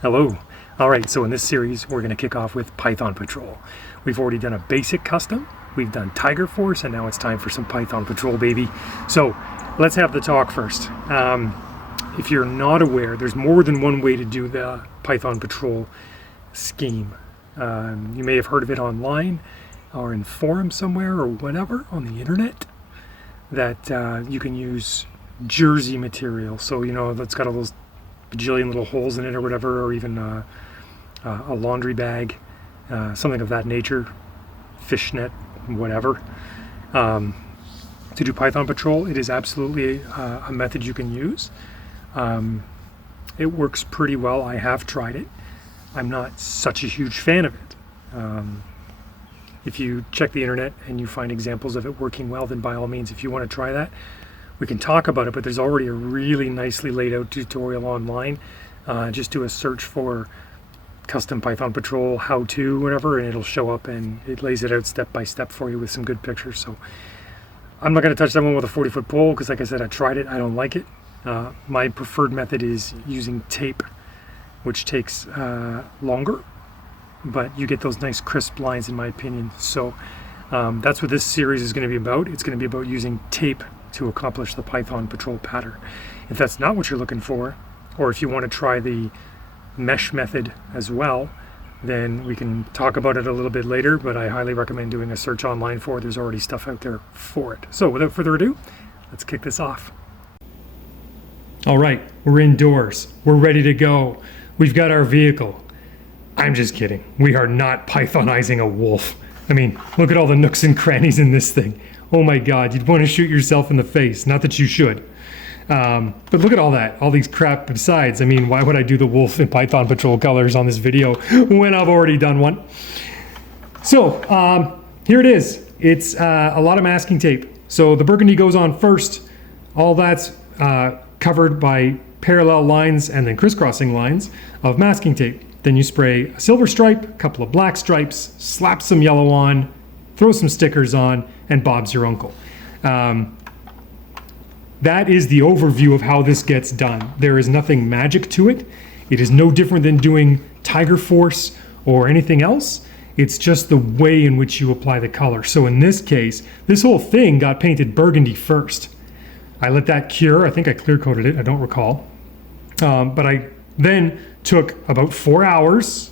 Hello. All right, so in this series, we're going to kick off with Python Patrol. We've already done a basic custom, we've done Tiger Force, and now it's time for some Python Patrol, baby. So let's have the talk first. If you're not aware, there's more than one way to do the Python Patrol scheme. You may have heard of it online or in forums somewhere or whatever on the internet, that you can use jersey material. So, you know, that's got all those bajillion little holes in it or whatever, or even a laundry bag, something of that nature, fishnet, whatever. To do Python Patrol, it is absolutely a method you can use. It works pretty well. I have tried it. I'm not such a huge fan of it. If you check the internet and you find examples of it working well, then by all means, if you want to try that, we can talk about it, but there's already a really nicely laid out tutorial online. Just do a search for custom Python Patrol how-to, whatever, and it'll show up and it lays it out step by step for you with some good pictures. So I'm not going to touch that one with a 40-foot pole because, like I said, I tried it. I don't like it. My preferred method is using tape, which takes longer, but you get those nice crisp lines in my opinion. So that's what this series is going to be about. It's going to be about using tape to accomplish the Python Patrol pattern. If that's not what you're looking for, or if you want to try the mesh method as well, then we can talk about it a little bit later, but I highly recommend doing a search online for it. There's already stuff out there for it. So without further ado, let's kick this off. All right, we're indoors. We're ready to go. We've got our vehicle. I'm just kidding. We are not Pythonizing a wolf. I mean, look at all the nooks and crannies in this thing. Oh my God, you'd want to shoot yourself in the face. Not that you should. But look at all that, all these crap besides. I mean, why would I do the wolf in Python Patrol colors on this video when I've already done one? So here it is. It's a lot of masking tape. So the burgundy goes on first. All that's covered by parallel lines and then crisscrossing lines of masking tape. Then you spray a silver stripe, a couple of black stripes, slap some yellow on, throw some stickers on, and Bob's your uncle. That is the overview of how this gets done. There is nothing magic to it. It is no different than doing Tiger Force or anything else. It's just the way in which you apply the color. So in this case, this whole thing got painted burgundy first. I let that cure. I think I clear coated it. I don't recall. But I then took about 4 hours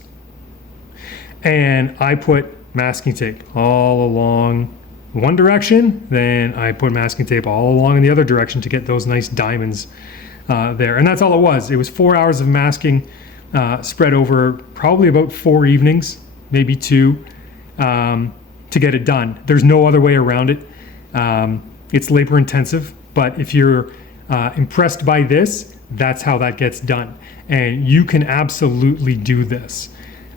and I put masking tape all along one direction, then I put masking tape all along in the other direction to get those nice diamonds there. And that's all it was. It was 4 hours of masking spread over probably about 4 evenings, maybe 2, to get it done. There's no other way around it. It's labor intensive, but if you're impressed by this, that's how that gets done. And you can absolutely do this.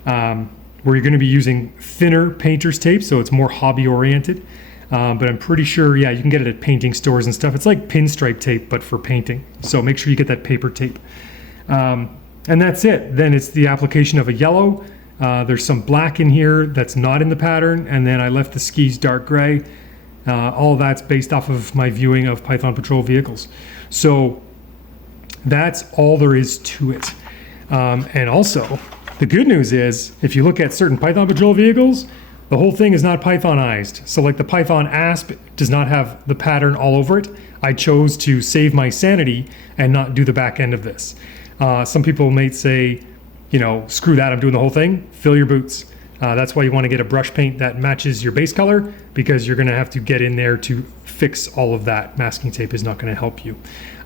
Where you're going to be using thinner painter's tape, so it's more hobby oriented. But I'm pretty sure, yeah, you can get it at painting stores and stuff. It's like pinstripe tape, but for painting. So make sure you get that paper tape. And that's it. Then it's the application of a yellow. There's some black in here that's not in the pattern. And then I left the skis dark gray. All of that's based off of my viewing of Python Patrol vehicles. So that's all there is to it. And also, the good news is, if you look at certain Python Patrol vehicles, the whole thing is not Pythonized. So like the Python ASP does not have the pattern all over it. I chose to save my sanity and not do the back end of this. Some people might say, you know, screw that, I'm doing the whole thing. Fill your boots. That's why you want to get a brush paint that matches your base color, because you're going to have to get in there to fix all of that. Masking tape is not going to help you.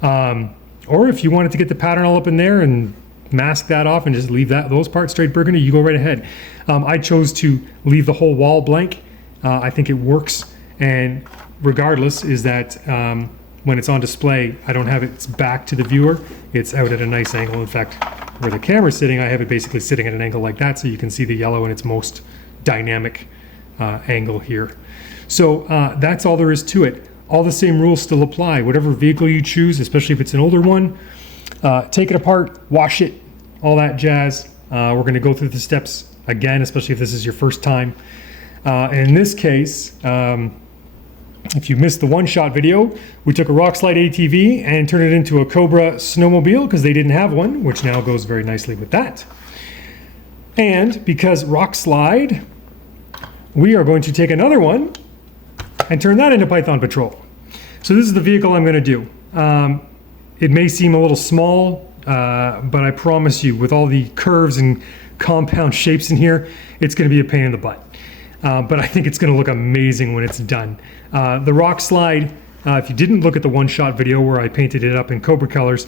Or if you wanted to get the pattern all up in there and mask that off and just leave those parts straight burgundy, you go right ahead. I chose to leave the whole wall blank. I think it works, and regardless is that when it's on display, I don't have its back to the viewer. It's out at a nice angle. In fact, where the camera's sitting, I have it basically sitting at an angle like that, so you can see the yellow in its most dynamic angle here. So that's all there is to it. All the same rules still apply. Whatever vehicle you choose, especially if it's an older one, take it apart, wash it, all that jazz. We're going to go through the steps again, especially if this is your first time. And in this case, If you missed the one-shot video, we took a Rockslide ATV and turned it into a Cobra snowmobile because they didn't have one, which now goes very nicely with that. And because Rockslide, we are going to take another one and turn that into Python Patrol. So this is the vehicle I'm going to do. It may seem a little small, but I promise you, with all the curves and compound shapes in here, it's going to be a pain in the butt. But I think it's going to look amazing when it's done. The Rockslide, if you didn't look at the one-shot video where I painted it up in Cobra colors,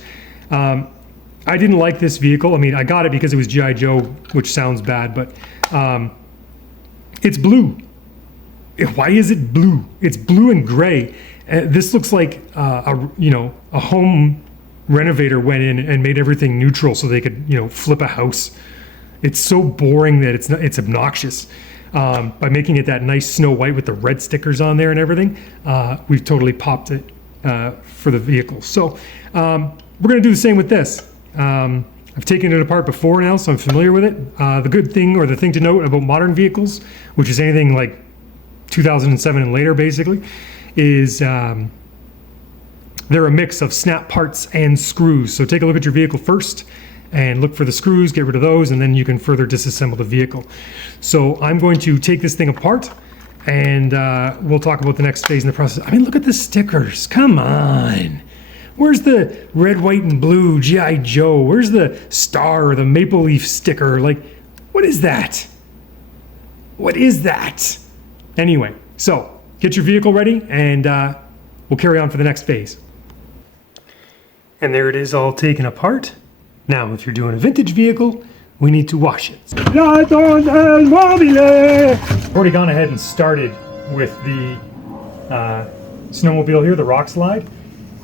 I didn't like this vehicle. I mean, I got it because it was G.I. Joe, which sounds bad, but it's blue. Why is it blue? It's blue and gray. This looks like a home renovator went in and made everything neutral so they could flip a house. It's so boring that it's obnoxious. By making it that nice snow white with the red stickers on there and everything, we've totally popped it for the vehicle. So we're going to do the same with this. I've taken it apart before now, so I'm familiar with it. The good thing, or the thing to note about modern vehicles, which is anything like 2007 and later basically, is they're a mix of snap parts and screws. So take a look at your vehicle first and look for the screws, get rid of those, and then you can further disassemble the vehicle. So I'm going to take this thing apart, and we'll talk about the next phase in the process. I mean, look at the stickers. Come on. Where's the red, white, and blue G.I. Joe? Where's the star or the maple leaf sticker? Like, what is that? What is that? Anyway, so get your vehicle ready, and we'll carry on for the next phase. And there it is, all taken apart. Now, if you're doing a vintage vehicle, we need to wash it. I've already gone ahead and started with the snowmobile here, the Rockslide.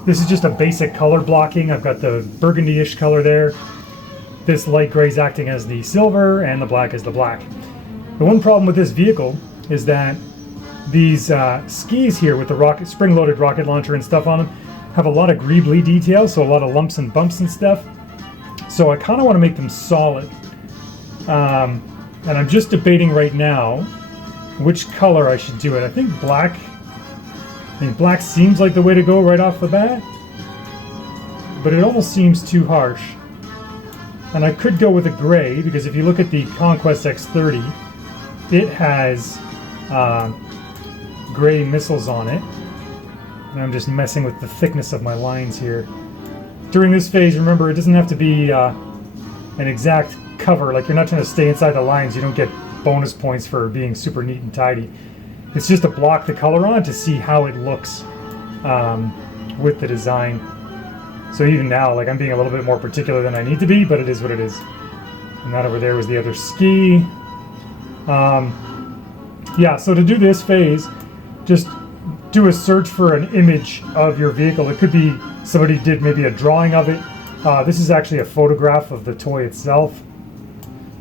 This is just a basic color blocking. I've got the burgundy-ish color there. This light gray is acting as the silver, and the black is the black. The one problem with this vehicle is that these skis here with the spring-loaded rocket launcher and stuff on them have a lot of greebly detail, so a lot of lumps and bumps and stuff. So I kind of want to make them solid. And I'm just debating right now which color I should do it. I think black seems like the way to go right off the bat, but it almost seems too harsh. And I could go with a gray, because if you look at the Conquest X30, it has gray missiles on it. And I'm just messing with the thickness of my lines here. During this phase, remember, it doesn't have to be an exact cover. Like, you're not trying to stay inside the lines. You don't get bonus points for being super neat and tidy. It's just to block the color on to see how it looks with the design. So even now, like, I'm being a little bit more particular than I need to be, but it is what it is. And that over there was the other ski. Yeah, so to do this phase, just do a search for an image of your vehicle. It could be somebody did maybe a drawing of it. This is actually a photograph of the toy itself.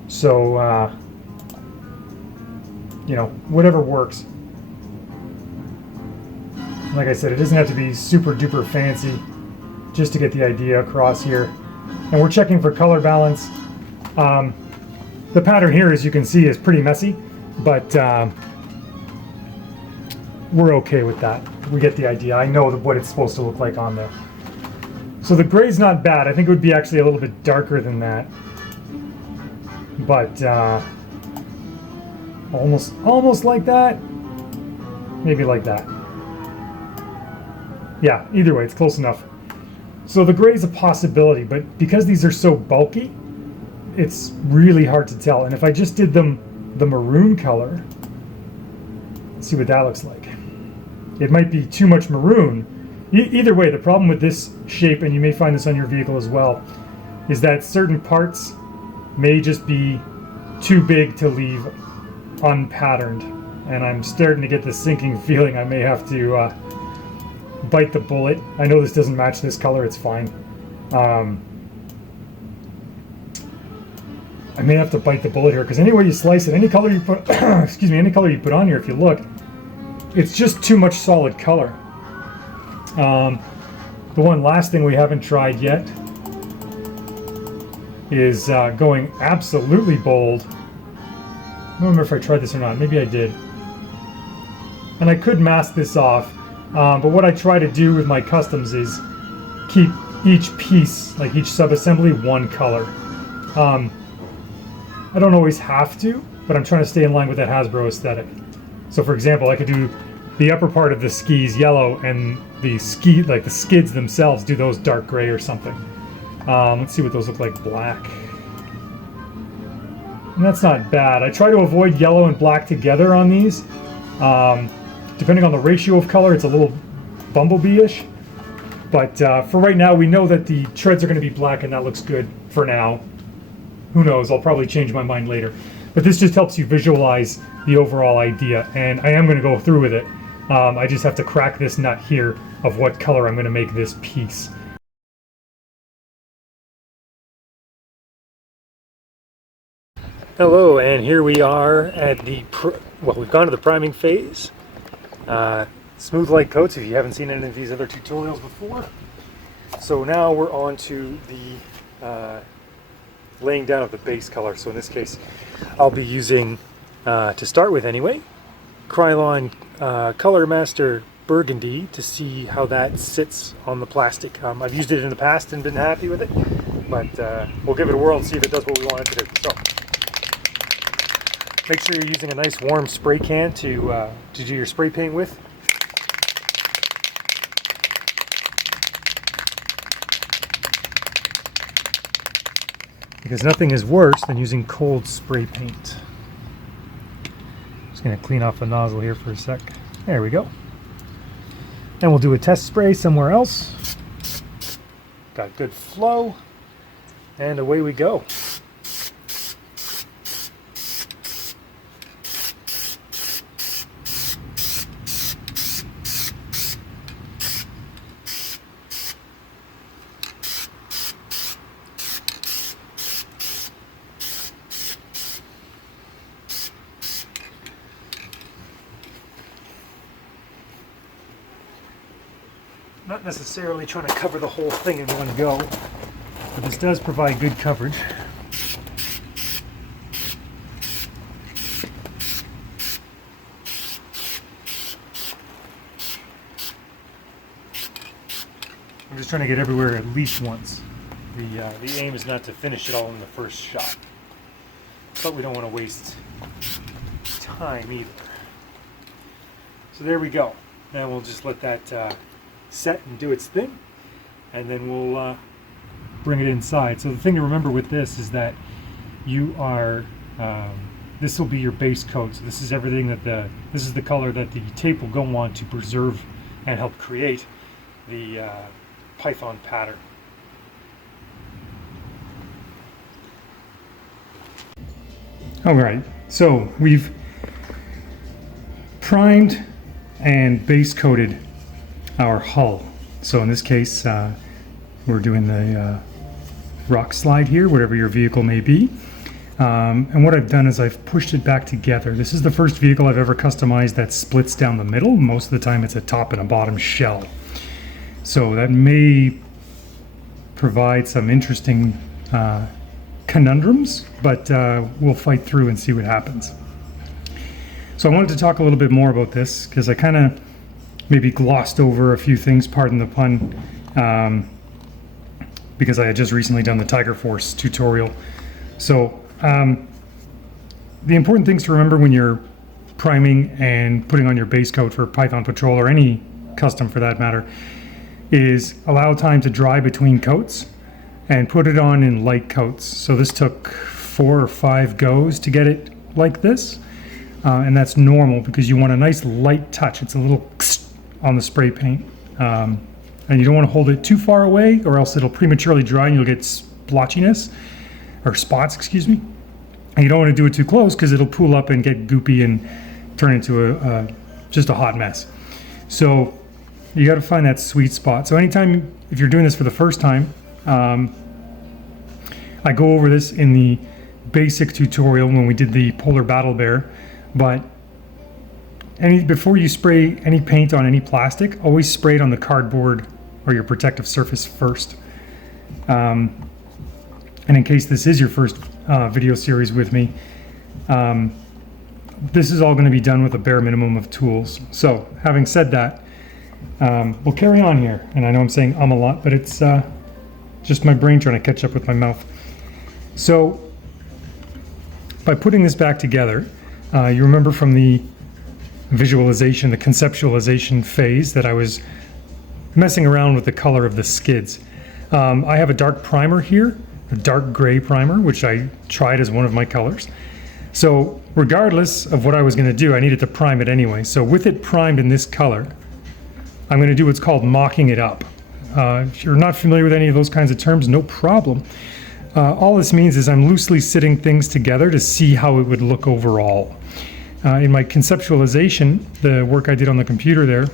So, whatever works. Like I said, it doesn't have to be super duper fancy, just to get the idea across here. And we're checking for color balance. The pattern here, as you can see, is pretty messy, but we're okay with that. We get the idea. I know what it's supposed to look like on there. So the gray's not bad. I think it would be actually a little bit darker than that. But almost like that. Maybe like that. Yeah, either way, it's close enough. So the gray's a possibility, but because these are so bulky, it's really hard to tell. And if I just did them the maroon color, let's see what that looks like. It might be too much maroon. Either way, the problem with this shape, and you may find this on your vehicle as well, is that certain parts may just be too big to leave unpatterned. And I'm starting to get the sinking feeling I may have to bite the bullet. I know this doesn't match this color, it's fine. I may have to bite the bullet here, because any way you slice it, any color you put excuse me, any color you put on here, if you look, it's just too much solid color. The one last thing we haven't tried yet is going absolutely bold. I don't remember if I tried this or not. Maybe I did. And I could mask this off. But what I try to do with my customs is keep each piece, like each sub-assembly, one color. I don't always have to, but I'm trying to stay in line with that Hasbro aesthetic. So for example, I could do the upper part of the skis yellow and the skids themselves, do those dark gray or something. Let's see what those look like black. And that's not bad. I try to avoid yellow and black together on these. Depending on the ratio of color, it's a little bumblebee-ish. But for right now, we know that the treads are going to be black, and that looks good for now. Who knows? I'll probably change my mind later. But this just helps you visualize the overall idea, and I am going to go through with it. I just have to crack this nut here of what color I'm going to make this piece. Hello, and here we are at the, we've gone to the priming phase. Smooth light coats if you haven't seen any of these other tutorials before. So now we're on to the laying down of the base color. So in this case, I'll be using, to start with anyway, Krylon Color Master Burgundy to see how that sits on the plastic. I've used it in the past and been happy with it, but we'll give it a whirl and see if it does what we want it to do. So make sure you're using a nice warm spray can to do your spray paint with. Because nothing is worse than using cold spray paint. Just going to clean off the nozzle here for a sec. There we go. And we'll do a test spray somewhere else. Got good flow. And away we go. Not necessarily trying to cover the whole thing in one go, but this does provide good coverage. I'm just trying to get everywhere at least once. The aim is not to finish it all in the first shot, but we don't want to waste time either. So there we go. Now we'll just let that set and do its thing, and then we'll bring it inside. So the thing to remember with this is that you are this will be your base coat. So this is everything that this is the color that the tape will go on to preserve and help create the Python pattern. All right, so we've primed and base coated our hull. So in this case, we're doing the rock slide here, whatever your vehicle may be. And what I've done is I've pushed it back together. This is the first vehicle I've ever customized that splits down the middle. Most of the time it's a top and a bottom shell. So that may provide some interesting conundrums, but we'll fight through and see what happens. So I wanted to talk a little bit more about this because I kind of maybe glossed over a few things, pardon the pun, because I had just recently done the Tiger Force tutorial. So the important things to remember when you're priming and putting on your base coat for Python Patrol, or any custom for that matter, is allow time to dry between coats and put it on in light coats. So this took 4 or 5 goes to get it like this, and that's normal because you want a nice light touch. It's a little on the spray paint, and you don't want to hold it too far away or else it'll prematurely dry and you'll get splotchiness, or spots, excuse me. And you don't want to do it too close because it'll pool up and get goopy and turn into just a hot mess. So you got to find that sweet spot. So anytime, if you're doing this for the first time, I go over this in the basic tutorial when we did the Polar Battle Bear, but before you spray any paint on any plastic, always spray it on the cardboard or your protective surface first. And in case this is your first video series with me, this is all going to be done with a bare minimum of tools. So having said that, we'll carry on here. And I know I'm saying a lot, but it's just my brain trying to catch up with my mouth. So by putting this back together, you remember from the visualization, the conceptualization phase, that I was messing around with the color of the skids. I have a dark primer here, a dark gray primer, which I tried as one of my colors. So regardless of what I was going to do, I needed to prime it anyway. So with it primed in this color, I'm going to do what's called mocking it up. If you're not familiar with any of those kinds of terms, no problem. All this means is I'm loosely sitting things together to see how it would look overall. In my conceptualization, the work I did on the computer there,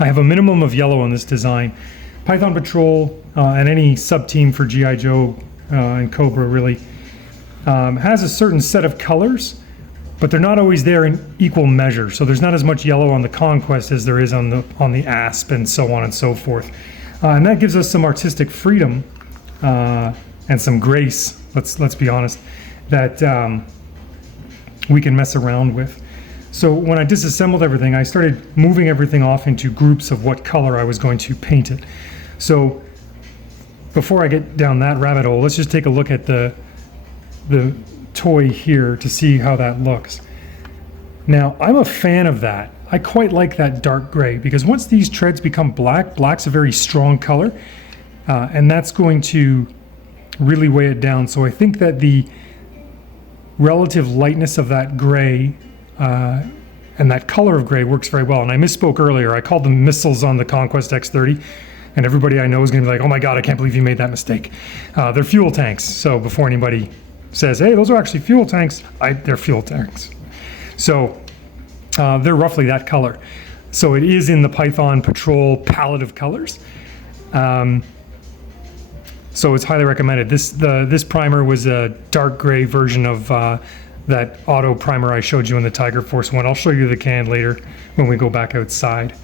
I have a minimum of yellow on this design. Python Patrol and any sub-team for G.I. Joe and Cobra really has a certain set of colors, but they're not always there in equal measure. So there's not as much yellow on the Conquest as there is on the Asp, and so on and so forth. And that gives us some artistic freedom and some grace, let's be honest, that we can mess around with. So when I disassembled everything, I started moving everything off into groups of what color I was going to paint it. So before I get down that rabbit hole, let's just take a look at the toy here to see how that looks. Now, I'm a fan of that. I quite like that dark gray, because once these treads become black, black's a very strong color, and that's going to really weigh it down. So I think that the relative lightness of that gray and that color of gray works very well. And I misspoke earlier. I called them missiles on the Conquest X30, and everybody I know is going to be like, oh my God, I can't believe you made that mistake. They're fuel tanks. So before anybody says, hey, those are actually fuel tanks, they're fuel tanks. So they're roughly that color. So it is in the Python Patrol palette of colors. So it's highly recommended. This primer was a dark gray version of that auto primer I showed you in the Tiger Force one. I'll show you the can later when we go back outside.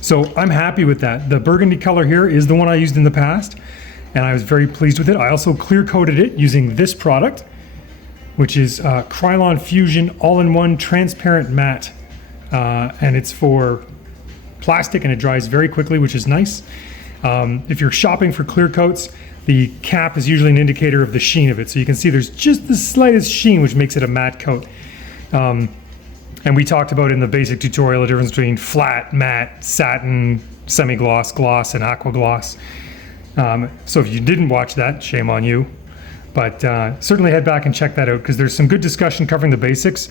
So I'm happy with that. The burgundy color here is the one I used in the past, and I was very pleased with it. I also clear coated it using this product, which is Krylon Fusion all-in-one transparent matte. And it's for plastic, and it dries very quickly, which is nice. If you're shopping for clear coats, the cap is usually an indicator of the sheen of it. So you can see there's just the slightest sheen, which makes it a matte coat. And we talked about in the basic tutorial the difference between flat, matte, satin, semi-gloss, gloss, and aqua gloss. So if you didn't watch that, shame on you. But certainly head back and check that out, because there's some good discussion covering the basics.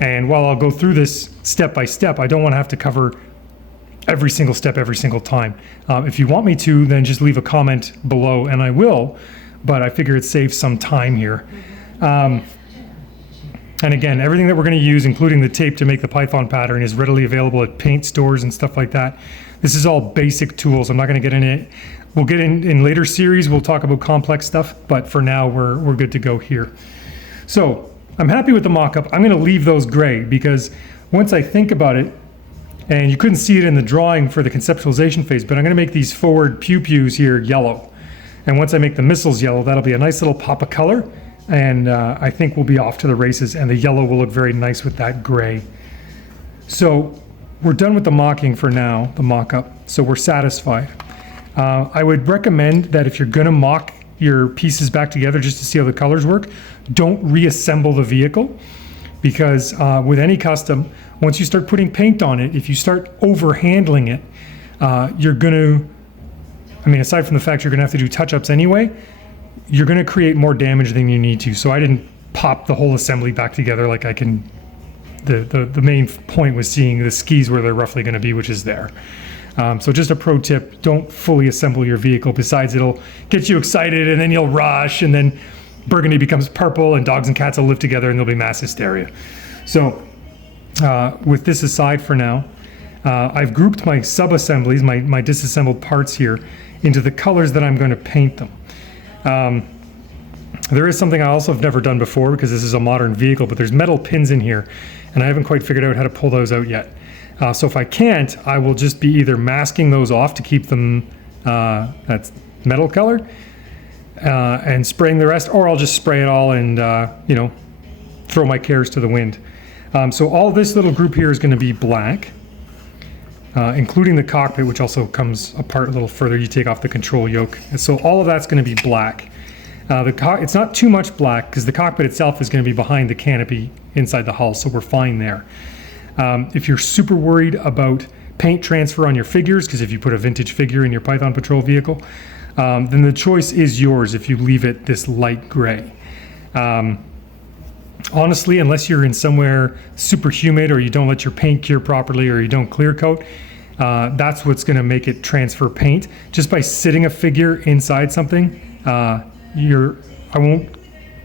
And while I'll go through this step by step, I don't want to have to cover every single step every single time. If you want me to, then just leave a comment below and I will, but I figure it saves some time here. And again, everything that we're going to use, including the tape to make the Python pattern, is readily available at paint stores and stuff like that. This is all basic tools. I'm not going to get in it. We'll get in later series, we'll talk about complex stuff, but for now we're good to go here. So I'm happy with the mock-up. I'm going to leave those gray, because once I think about it, and you couldn't see it in the drawing for the conceptualization phase, but I'm going to make these forward pew-pews here yellow. And once I make the missiles yellow, that'll be a nice little pop of color, and I think we'll be off to the races, and the yellow will look very nice with that gray. So we're done with the mocking for now, the mock-up, so we're satisfied. I would recommend that if you're going to mock your pieces back together just to see how the colors work, don't reassemble the vehicle, because with any custom, once you start putting paint on it, if you start over-handling it, you're going to, I mean, aside from the fact you're going to have to do touch-ups anyway, you're going to create more damage than you need to. So I didn't pop the whole assembly back together like I can. The main point was seeing the skis where they're roughly going to be, which is there. So just a pro tip, don't fully assemble your vehicle. Besides, it'll get you excited, and then you'll rush, and then burgundy becomes purple, and dogs and cats will live together, and there'll be mass hysteria. So with this aside for now, I've grouped my sub-assemblies, my disassembled parts here, into the colors that I'm going to paint them. There is something I also have never done before, because this is a modern vehicle, but there's metal pins in here, and I haven't quite figured out how to pull those out yet. So if I can't, I will just be either masking those off to keep them that metal color, and spraying the rest, or I'll just spray it all and throw my cares to the wind. So all this little group here is going to be black, including the cockpit, which also comes apart a little further. You take off the control yoke. And so all of that's going to be black. It's not too much black because the cockpit itself is going to be behind the canopy inside the hull, so we're fine there. If you're super worried about paint transfer on your figures, because if you put a vintage figure in your Python Patrol vehicle, then the choice is yours if you leave it this light gray. Honestly, unless you're in somewhere super humid or you don't let your paint cure properly or you don't clear coat, that's what's going to make it transfer paint. Just by sitting a figure inside something, I won't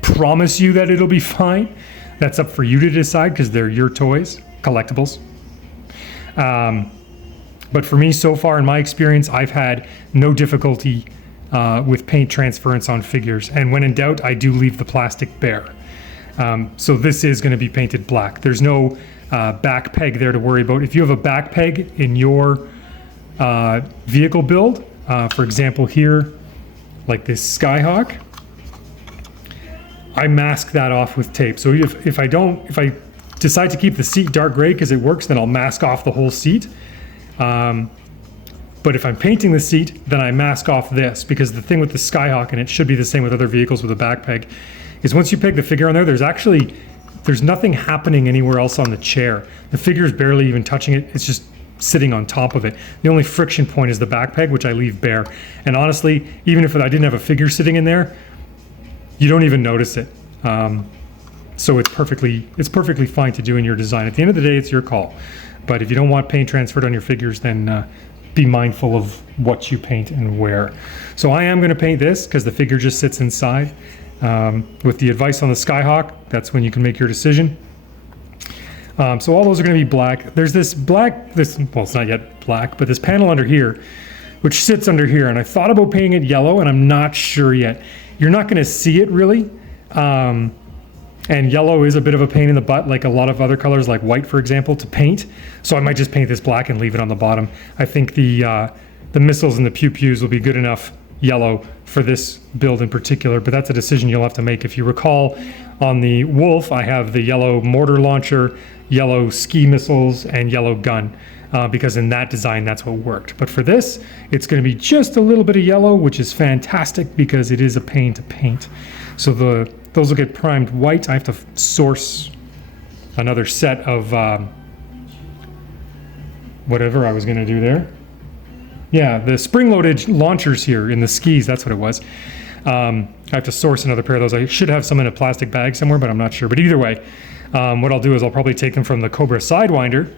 promise you that it'll be fine. That's up for you to decide because they're your toys, collectibles. But for me, so far in my experience, I've had no difficulty with paint transference on figures. And when in doubt, I do leave the plastic bare. So this is going to be painted black. There's no back peg there to worry about. If you have a back peg in your vehicle build, for example here, like this Skyhawk, I mask that off with tape. So if I decide to keep the seat dark gray because it works, then I'll mask off the whole seat. But if I'm painting the seat, then I mask off this, because the thing with the Skyhawk, and it should be the same with other vehicles with a back peg, is once you peg the figure on there, there's nothing happening anywhere else on the chair. The figure is barely even touching it. It's just sitting on top of it. The only friction point is the back peg, which I leave bare. And honestly, even if I didn't have a figure sitting in there, you don't even notice it. So it's perfectly fine to do in your design. At the end of the day, it's your call. But if you don't want paint transferred on your figures, then be mindful of what you paint and where. So I am going to paint this because the figure just sits inside. With the advice on the Skyhawk, that's when you can make your decision. So all those are going to be black. There's this black, well, it's not yet black, but this panel under here, which sits under here, and I thought about painting it yellow, and I'm not sure yet. You're not going to see it really. And yellow is a bit of a pain in the butt, like a lot of other colors, like white, for example, to paint. So I might just paint this black and leave it on the bottom. I think the missiles and the pew-pews will be good enough yellow for this build in particular, but that's a decision you'll have to make. If you recall, on the Wolf, I have the yellow mortar launcher, yellow ski missiles, and yellow gun, because in that design, that's what worked. But for this, it's going to be just a little bit of yellow, which is fantastic because it is a pain to paint. So those will get primed white. I have to source another set of whatever I was going to do there. Yeah, the spring-loaded launchers here in the skis, that's what it was. I have to source another pair of those. I should have some in a plastic bag somewhere, but I'm not sure. But either way, what I'll do is I'll probably take them from the Cobra Sidewinder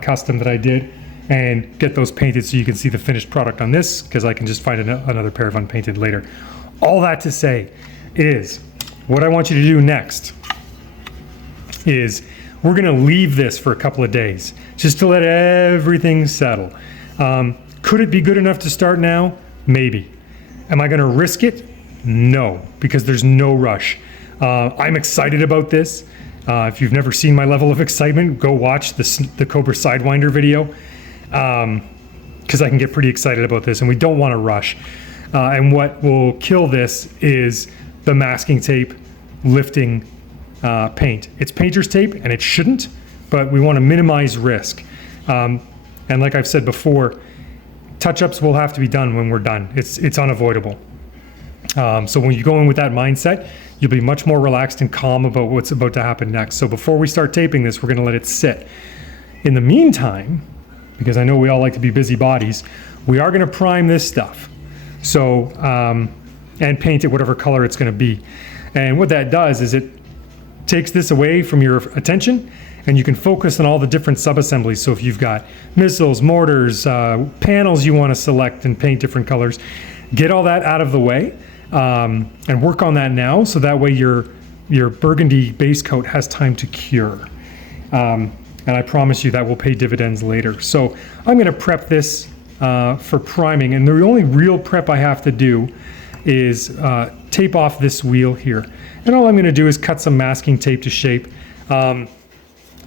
custom that I did and get those painted so you can see the finished product on this, because I can just find another pair of unpainted later. All that to say is, what I want you to do next is we're going to leave this for a couple of days just to let everything settle. Could it be good enough to start now? Maybe. Am I going to risk it? No, because there's no rush. I'm excited about this. If you've never seen my level of excitement, go watch the Cobra Sidewinder video, because I can get pretty excited about this, and we don't want to rush. And what will kill this is the masking tape lifting paint. It's painter's tape, and it shouldn't, but we want to minimize risk. And like I've said before, touch-ups will have to be done when we're done. It's unavoidable. So when you go in with that mindset, you'll be much more relaxed and calm about what's about to happen next. So before we start taping this, we're going to let it sit. In the meantime, because I know we all like to be busybodies, we are going to prime this stuff. So, and paint it whatever color it's going to be. And what that does is it takes this away from your attention, and you can focus on all the different sub-assemblies. So if you've got missiles, mortars, panels you want to select and paint different colors, get all that out of the way, and work on that now, so that way your burgundy base coat has time to cure. And I promise you that will pay dividends later. So I'm going to prep this for priming, and the only real prep I have to do is tape off this wheel here. And all I'm going to do is cut some masking tape to shape.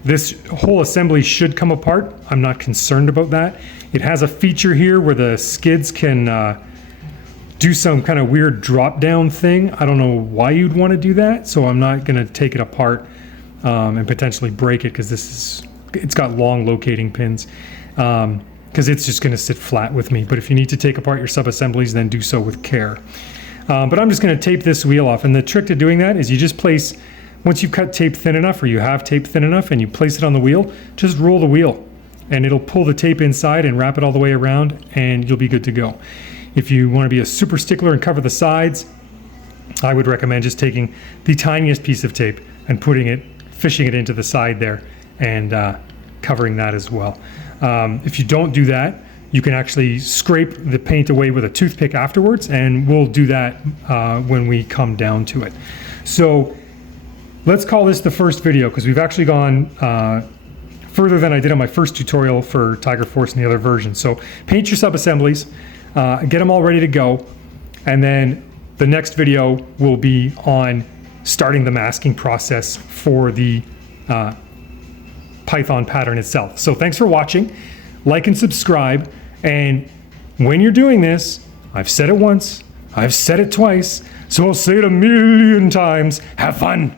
This whole assembly should come apart. I'm not concerned about that. It has a feature here where the skids can do some kind of weird drop down thing. I don't know why you'd want to do that, so I'm not going to take it apart. and potentially break it, because it's got long locating pins, because it's just going to sit flat with me. But if you need to take apart your sub-assemblies, then do so with care. But I'm just going to tape this wheel off, and the trick to doing that is you just place, once you've cut tape thin enough, or you have tape thin enough, and you place it on the wheel, just roll the wheel, and it'll pull the tape inside and wrap it all the way around, and you'll be good to go. If you want to be a super stickler and cover the sides, I would recommend just taking the tiniest piece of tape and fishing it into the side there, and covering that as well. If you don't do that, you can actually scrape the paint away with a toothpick afterwards, and we'll do that when we come down to it. So let's call this the first video, because we've actually gone further than I did on my first tutorial for Tiger Force and the other versions. So paint your sub-assemblies, get them all ready to go, and then the next video will be on starting the masking process for the Python pattern itself. So thanks for watching. Like and subscribe, and when you're doing this, I've said it once, I've said it twice, so I'll say it 1,000,000 times, have fun!